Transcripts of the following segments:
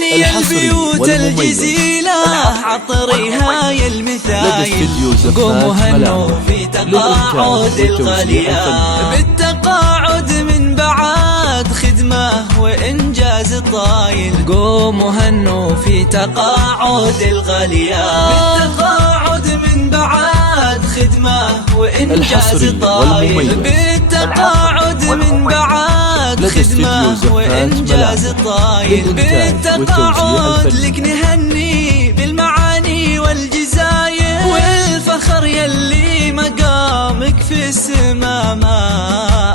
هني البيوت الجزيلة عطريها يا المثايل قوموا هنوا في تقاعد الغالية بالتقاعد من بعد خدمة وإنجاز طايل قوموا هنوا في تقاعد الغالية بالتقاعد من بعد خدمة وإنجاز طايل بالتقاعد من بعد خدمة وإنجاز طايل بالتقاعد لك نهني بالمعاني والجزاير والفخر يلي مقامك في السما ما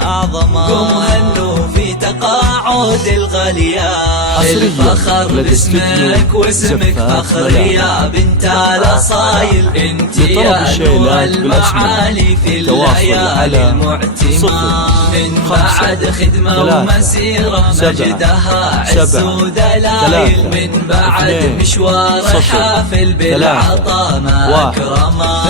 أعظمه قوموا هنوا في تقاعد الغالية الفخر باسمك واسمك فخر يا بنت الأصايل انت يا أنوى المعالي في الليالي المعتمة من بعد خدمة ومسيرة مجدها عز ودلائل من بعد مشوار حافل بالعطا ما أكرمه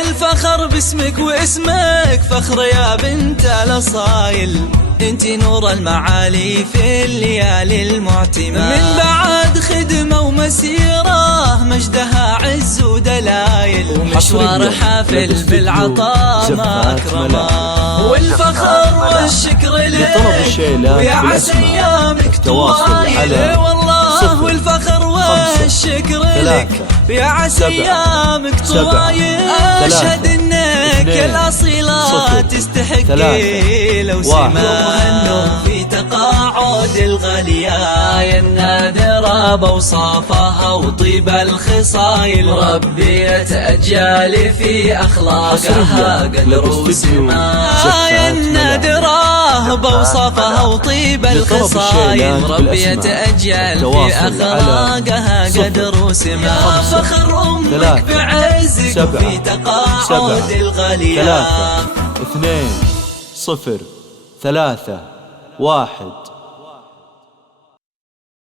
الفخر باسمك واسمك فخر يا بنت الأصايل انت نور المعالي في الليالي المعتمة من بعد خدمة ومسيرة مجدها عز ودلايل ومشوار حافل بالعطاء ما أكرمه والفخر والشكر لك ويا عسى أيامك طويل والله والفخر والشكر لك يا عسى أيامك طويل أشهد إنك الأصيلة تستحقي لو سما في تقاعد الغالية يا النادرة بوصافها وطيب الخصايل ربية أجيال في أخلاقها قدر وسما يا النادرة بوصافها وطيب الخصايل ربية أجيال في أخلاقها قدر وسما فخر أمك بعزك في تقاعد الغالية 3 2 0 3 1